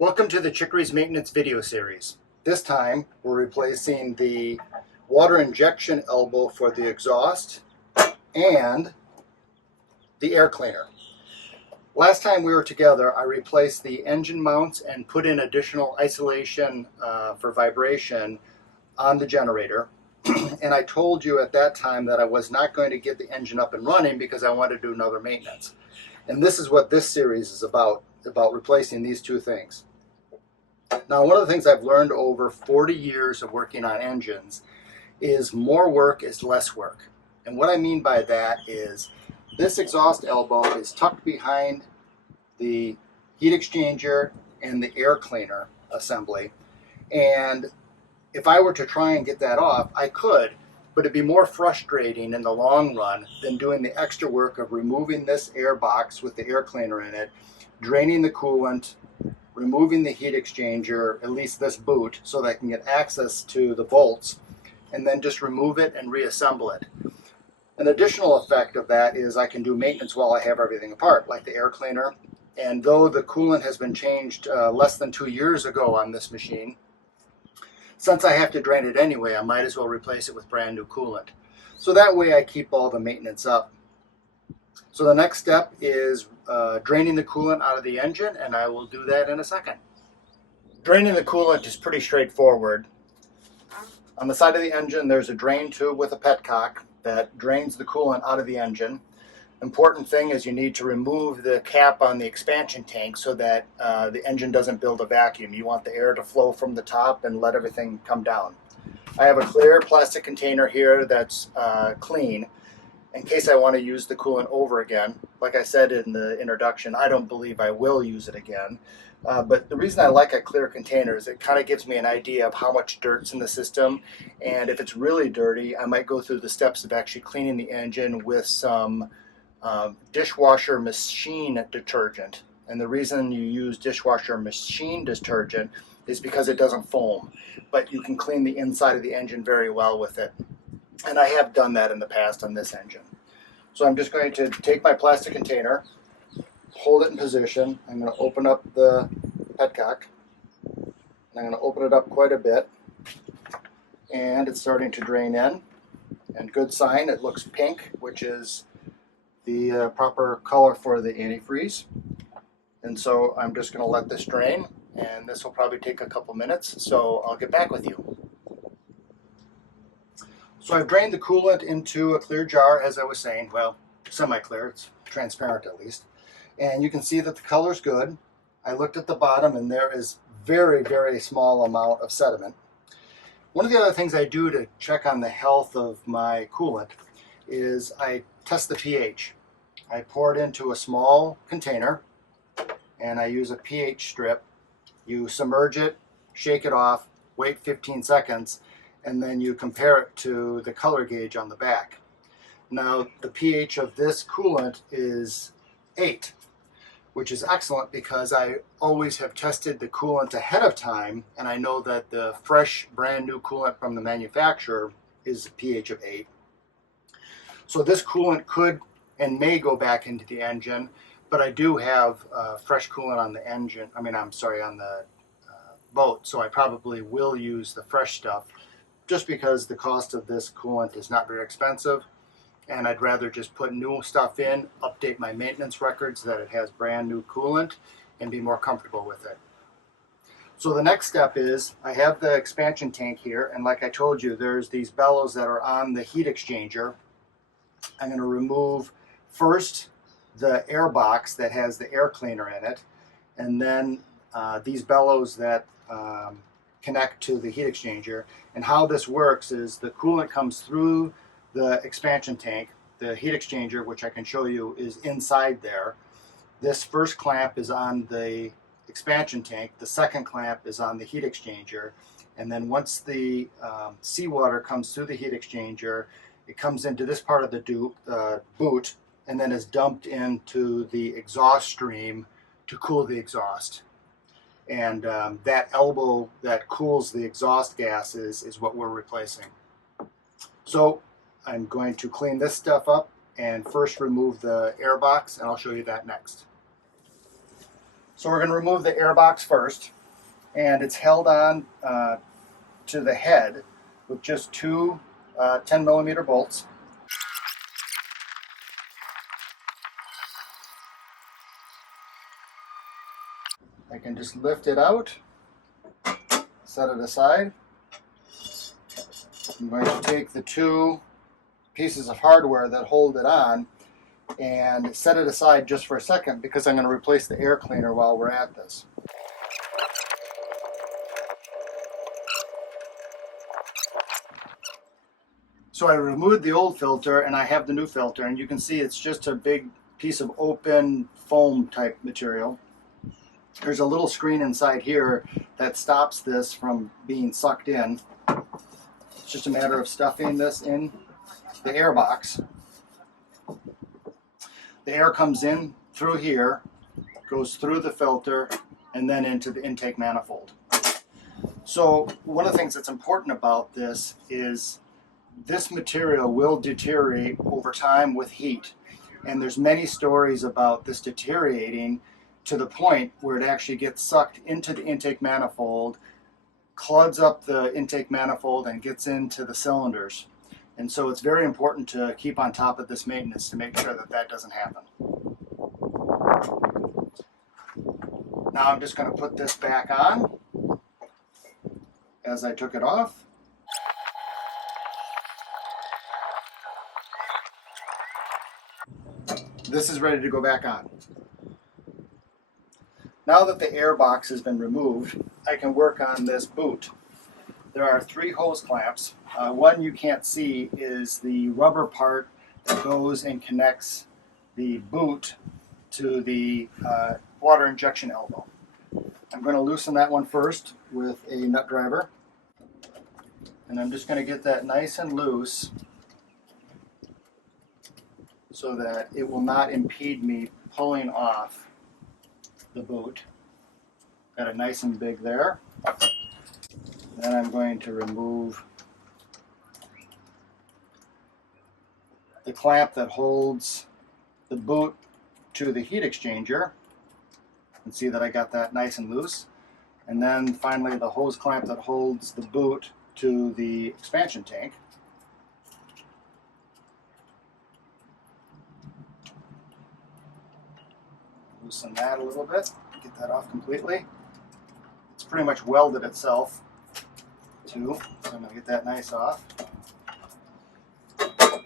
Welcome to the Chicory's maintenance video series. This time we're replacing the water injection elbow for the exhaust and the air cleaner. Last time we were together, I replaced the engine mounts and put in additional isolation for vibration on the generator. And I told you at that time that I was not going to get the engine up and running because I wanted to do another maintenance. And this is what this series is about replacing these two things. Now, one of the things I've learned over 40 years of working on engines is more work is less work. And what I mean by that is this exhaust elbow is tucked behind the heat exchanger and the air cleaner assembly. And if I were to try and get that off, I could, but it'd be more frustrating in the long run than doing the extra work of removing this air box with the air cleaner in it, draining the coolant, removing the heat exchanger, at least this boot, so that I can get access to the bolts, and then just remove it and reassemble it. An additional effect of that is I can do maintenance while I have everything apart, like the air cleaner. And though the coolant has been changed less than 2 years ago on this machine, since I have to drain it anyway, I might as well replace it with brand new coolant. So that way I keep all the maintenance up. So the next step is draining the coolant out of the engine, and I will do that in a second. Draining the coolant is pretty straightforward. On the side of the engine there's a drain tube with a petcock that drains the coolant out of the engine. Important thing is you need to remove the cap on the expansion tank so that the engine doesn't build a vacuum. You want the air to flow from the top and let everything come down. I have a clear plastic container here that's clean in case I want to use the coolant over again. Like I said in the introduction, I don't believe I will use it again. But the reason I like a clear container is it kind of gives me an idea of how much dirt's in the system. And if it's really dirty, I might go through the steps of actually cleaning the engine with some dishwasher machine detergent. And the reason you use dishwasher machine detergent is because it doesn't foam. But you can clean the inside of the engine very well with it. And I have done that in the past on this engine. So I'm just going to take my plastic container, hold it in position. I'm going to open up the petcock. I'm going to open it up quite a bit. And it's starting to drain in. And good sign, it looks pink, which is the proper color for the antifreeze. And so I'm just going to let this drain. And this will probably take a couple minutes. So I'll get back with you. So I've drained the coolant into a clear jar, as I was saying. Well, semi-clear, it's transparent at least. And you can see that the color's good. I looked at the bottom and there is very, very small amount of sediment. One of the other things I do to check on the health of my coolant is I test the pH. I pour it into a small container and I use a pH strip. You submerge it, shake it off, wait 15 seconds, and then you compare it to the color gauge on the back. Now, the pH of this coolant is 8, which is excellent because I always have tested the coolant ahead of time, and I know that the fresh, brand new coolant from the manufacturer is a pH of 8. So this coolant could and may go back into the engine, but I do have fresh coolant on the engine, on the boat, so I probably will use the fresh stuff, just because the cost of this coolant is not very expensive, and I'd rather just put new stuff in, update my maintenance records that it has brand new coolant, and be more comfortable with it. So the next step is, I have the expansion tank here, and like I told you, there's these bellows that are on the heat exchanger. I'm going to remove first the air box that has the air cleaner in it, and then these bellows that connect to the heat exchanger. And how this works is the coolant comes through the expansion tank. The heat exchanger, which I can show you, is inside there. This first clamp is on the expansion tank. The second clamp is on the heat exchanger. And then once the seawater comes through the heat exchanger, it comes into this part of the boot and then is dumped into the exhaust stream to cool the exhaust. And that elbow that cools the exhaust gases is what we're replacing. So I'm going to clean this stuff up and first remove the air box, and I'll show you that next. So we're going to remove the air box first, and it's held on to the head with just two 10mm bolts. I can just lift it out, set it aside. I'm going to take the two pieces of hardware that hold it on and set it aside just for a second because I'm going to replace the air cleaner while we're at this. So I removed the old filter and I have the new filter, and you can see it's just a big piece of open foam type material. There's a little screen inside here that stops this from being sucked in. It's just a matter of stuffing this in the air box. The air comes in through here, goes through the filter, and then into the intake manifold. So one of the things that's important about this is this material will deteriorate over time with heat. And there's many stories about this deteriorating to the point where it actually gets sucked into the intake manifold, clogs up the intake manifold, and gets into the cylinders. And so it's very important to keep on top of this maintenance to make sure that that doesn't happen. Now I'm just going to put this back on as I took it off. This is ready to go back on. Now that the air box has been removed, I can work on this boot. There are three hose clamps. One you can't see is the rubber part that goes and connects the boot to the water injection elbow. I'm going to loosen that one first with a nut driver. And I'm just going to get that nice and loose so that it will not impede me pulling off the boot. Got it nice and big there. Then I'm going to remove the clamp that holds the boot to the heat exchanger. And see that I got that nice and loose. And then finally the hose clamp that holds the boot to the expansion tank. Loosen that a little bit, get that off completely. It's pretty much welded itself too, so I'm going to get that nice off. I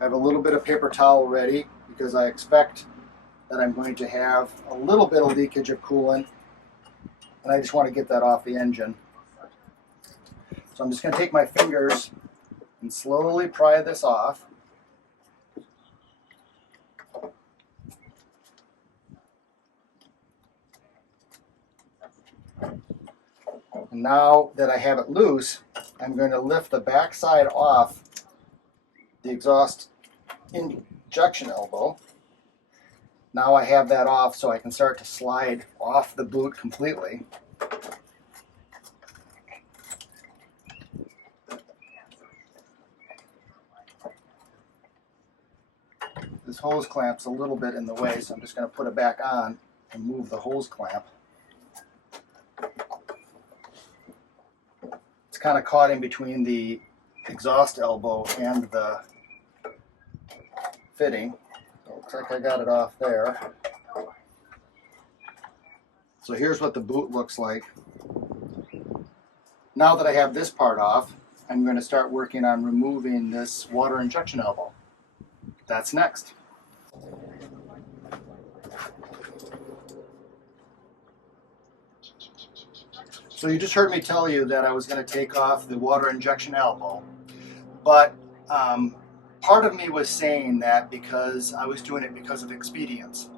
have a little bit of paper towel ready because I expect that I'm going to have a little bit of leakage of coolant, and I just want to get that off the engine. So I'm just going to take my fingers and slowly pry this off. And now that I have it loose, I'm going to lift the back side off the exhaust injection elbow. Now I have that off so I can start to slide off the boot completely. This hose clamp's a little bit in the way, so I'm just going to put it back on and move the hose clamp. It's kind of caught in between the exhaust elbow and the fitting. So it looks like I got it off there. So here's what the boot looks like. Now that I have this part off, I'm going to start working on removing this water injection elbow. That's next. So you just heard me tell you that I was going to take off the water injection elbow, but part of me was saying that because I was doing it because of expedience.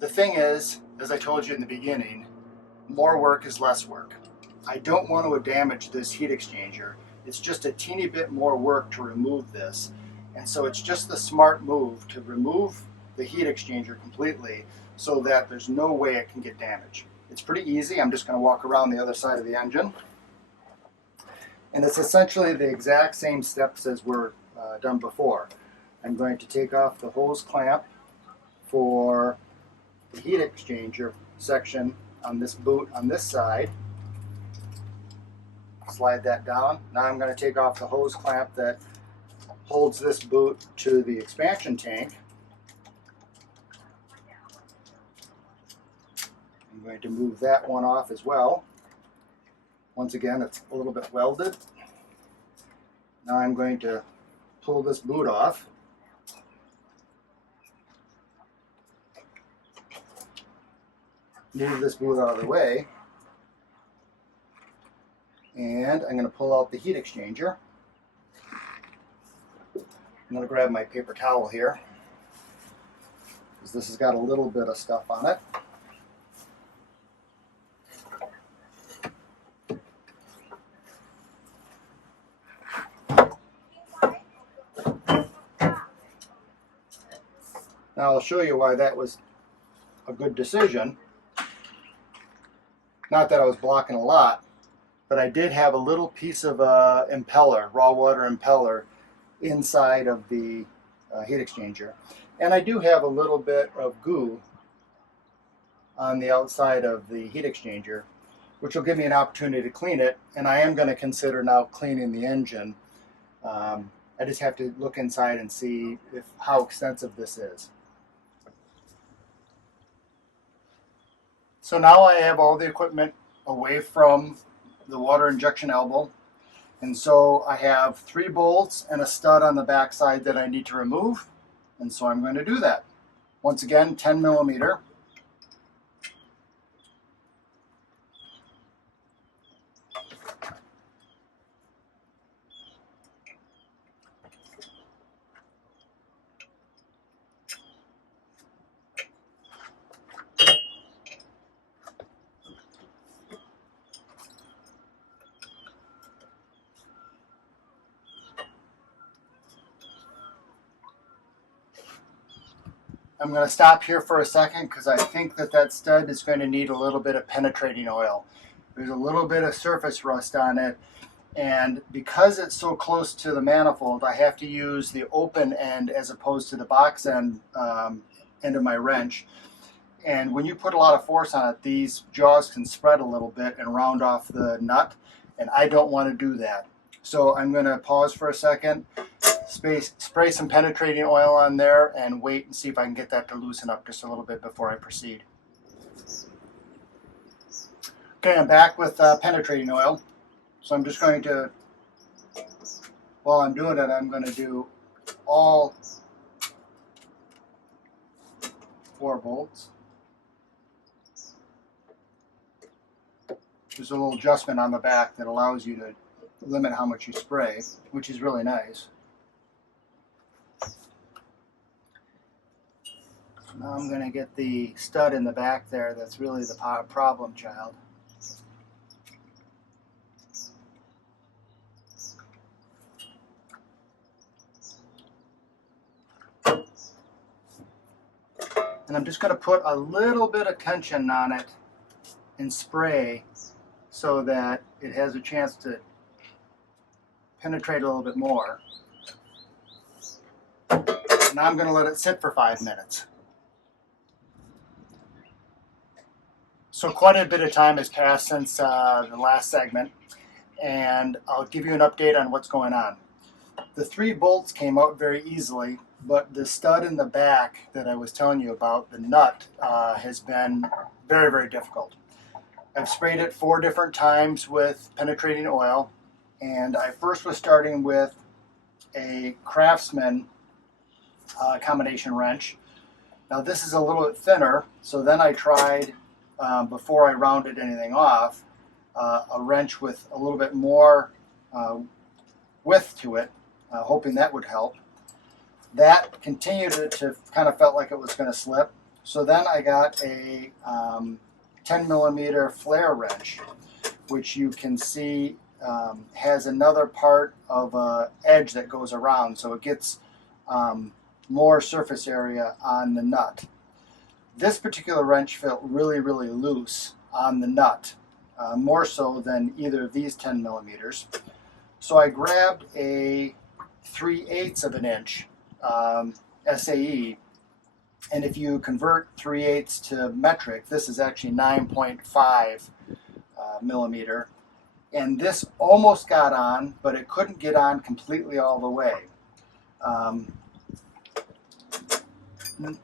The thing is, as I told you in the beginning, more work is less work. I don't want to damage this heat exchanger. It's just a teeny bit more work to remove this, and so it's just the smart move to remove the heat exchanger completely so that there's no way it can get damaged. It's pretty easy. I'm just going to walk around the other side of the engine. And it's essentially the exact same steps as were done before. I'm going to take off the hose clamp for the heat exchanger section on this boot on this side. Slide that down. Now I'm going to take off the hose clamp that holds this boot to the expansion tank. I'm going to move that one off as well. Once again, it's a little bit welded. Now I'm going to pull this boot off. Move this boot out of the way. And I'm going to pull out the heat exchanger. I'm going to grab my paper towel here, because this has got a little bit of stuff on it. Now I'll show you why that was a good decision. Not that I was blocking a lot, but I did have a little piece of impeller, raw water impeller, inside of the heat exchanger. And I do have a little bit of goo on the outside of the heat exchanger, which will give me an opportunity to clean it. And I am going to consider now cleaning the engine. I just have to look inside and see how extensive this is. So now I have all the equipment away from the water injection elbow, and so I have 3 bolts and a stud on the back side that I need to remove, and so I'm going to do that. Once again, 10 millimeter. I'm going to stop here for a second because I think that stud is going to need a little bit of penetrating oil. There's a little bit of surface rust on it, and because it's so close to the manifold, I have to use the open end as opposed to the box end of my wrench. And when you put a lot of force on it, these jaws can spread a little bit and round off the nut, and I don't want to do that. So I'm going to pause for a second, spray some penetrating oil on there, and wait and see if I can get that to loosen up just a little bit before I proceed. Okay, I'm back with penetrating oil. So I'm just going to, while I'm doing it, I'm going to do all 4 bolts. There's a little adjustment on the back that allows you to limit how much you spray, which is really nice. Now I'm going to get the stud in the back there that's really the problem child. And I'm just going to put a little bit of tension on it and spray so that it has a chance to penetrate a little bit more. Now I'm going to let it sit for 5 minutes. So quite a bit of time has passed since the last segment, and I'll give you an update on what's going on. The 3 bolts came out very easily, but the stud in the back that I was telling you about, the nut, has been very, very difficult. I've sprayed it 4 different times with penetrating oil, and I first was starting with a Craftsman combination wrench. Now this is a little bit thinner, so then I tried, before I rounded anything off, a wrench with a little bit more width to it, hoping that would help. That continued to kind of felt like it was going to slip. So then I got a 10 millimeter flare wrench, which you can see has another part of an edge that goes around, so it gets more surface area on the nut. This particular wrench felt really, really loose on the nut, more so than either of these 10 millimeters. So I grabbed a 3/8 of an inch SAE And if you convert 3/8 to metric, this is actually 9.5 millimeter. And this almost got on, but it couldn't get on completely all the way.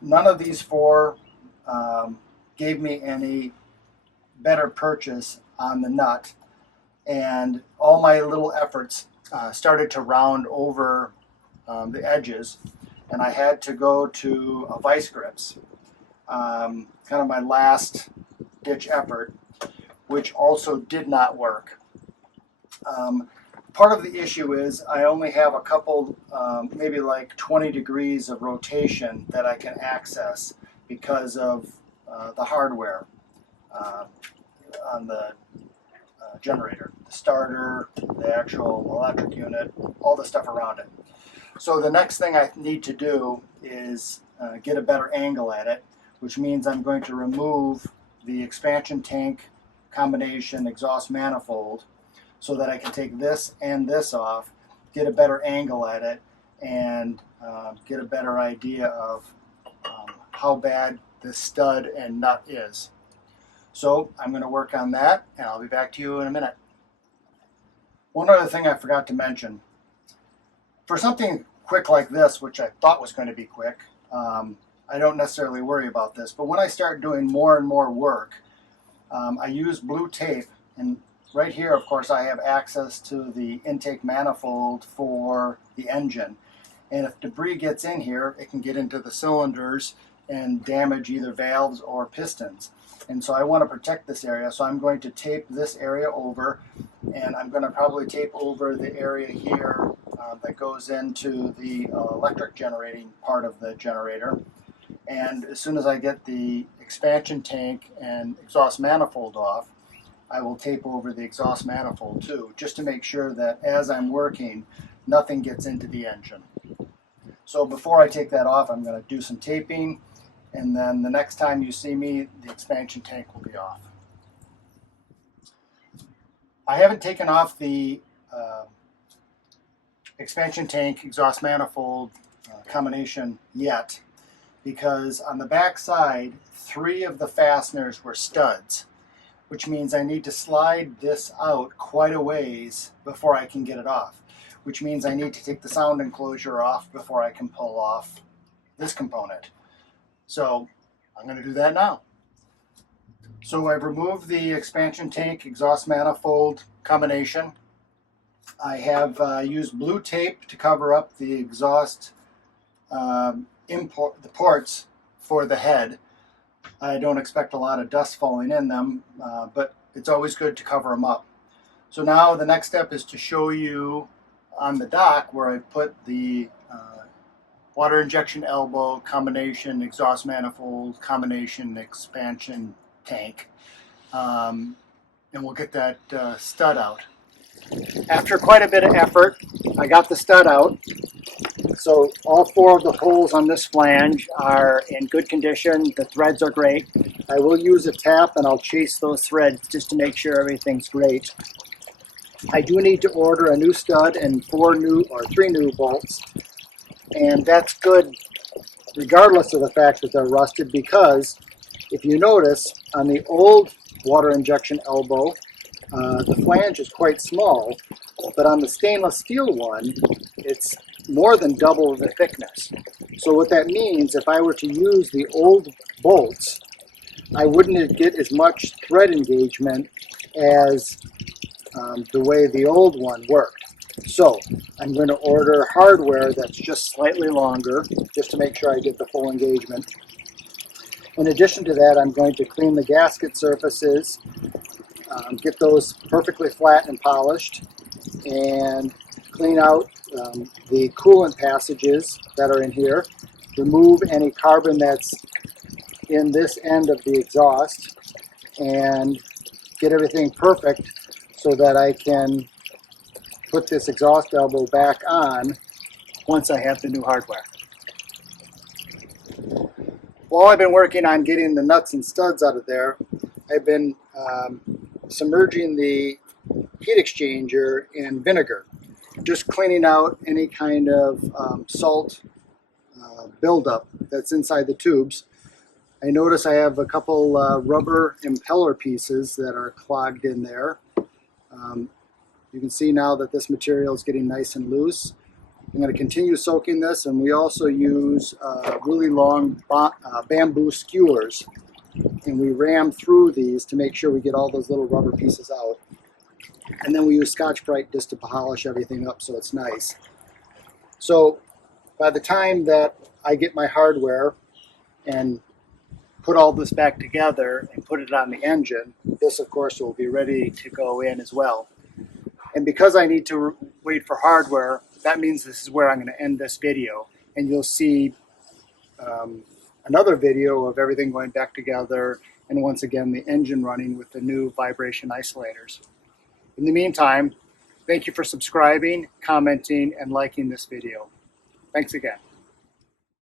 None of these four gave me any better purchase on the nut, and all my little efforts started to round over the edges, and I had to go to a vice grips, kind of my last ditch effort, which also did not work. Part of the issue is I only have a couple, maybe like 20 degrees of rotation that I can access because of the hardware on the generator, the starter, the actual electric unit, all the stuff around it. So the next thing I need to do is get a better angle at it, which means I'm going to remove the expansion tank combination exhaust manifold so that I can take this and this off, get a better angle at it, and get a better idea of how bad the stud and nut is. So I'm going to work on that, and I'll be back to you in a minute. One other thing I forgot to mention. For something quick like this, which I thought was going to be quick, I don't necessarily worry about this, but when I start doing more and more work, I use blue tape, and right here, of course, I have access to the intake manifold for the engine. And if debris gets in here, it can get into the cylinders and damage either valves or pistons. And so I want to protect this area, so I'm going to tape this area over, and I'm going to probably tape over the area here that goes into the electric generating part of the generator. And as soon as I get the expansion tank and exhaust manifold off, I will tape over the exhaust manifold too, just to make sure that as I'm working, nothing gets into the engine. So before I take that off, I'm going to do some taping, and then the next time you see me, the expansion tank will be off. I haven't taken off the expansion tank exhaust manifold combination yet, because on the back side, 3 of the fasteners were studs, which means I need to slide this out quite a ways before I can get it off, which means I need to take the sound enclosure off before I can pull off this component. So I'm going to do that now. So I've removed the expansion tank exhaust manifold combination. I have used blue tape to cover up the exhaust the ports for the head. I don't expect a lot of dust falling in them, but it's always good to cover them up. So now the next step is to show you on the dock where I put the water injection elbow combination exhaust manifold combination expansion tank, and we'll get that stud out. After quite a bit of effort, I got the stud out. So all 4 of the holes on this flange are in good condition. The threads are great. I will use a tap and I'll chase those threads just to make sure everything's great. I do need to order a new stud and 3 new bolts. And that's good regardless of the fact that they're rusted, because if you notice on the old water injection elbow, the flange is quite small, but on the stainless steel one, it's more than double the thickness. So what that means, if I were to use the old bolts, I wouldn't get as much thread engagement as the way the old one worked. So I'm going to order hardware that's just slightly longer, just to make sure I get the full engagement. In addition to that, I'm going to clean the gasket surfaces, get those perfectly flat and polished, and clean out the coolant passages that are in here, remove any carbon that's in this end of the exhaust, and get everything perfect so that I can put this exhaust elbow back on once I have the new hardware. While I've been working on getting the nuts and studs out of there, I've been submerging the heat exchanger in vinegar, just cleaning out any kind of salt buildup that's inside the tubes. I notice I have a couple rubber impeller pieces that are clogged in there. You can see now that this material is getting nice and loose. I'm going to continue soaking this, and we also use really long bamboo skewers, and we ram through these to make sure we get all those little rubber pieces out. And then we use Scotch-Brite just to polish everything up so it's nice. So by the time that I get my hardware and put all this back together and put it on the engine, this of course will be ready to go in as well. And because I need to wait for hardware, that means this is where I'm going to end this video, and you'll see another video of everything going back together, and once again the engine running with the new vibration isolators. In the meantime, thank you for subscribing, commenting, and liking this video. Thanks again.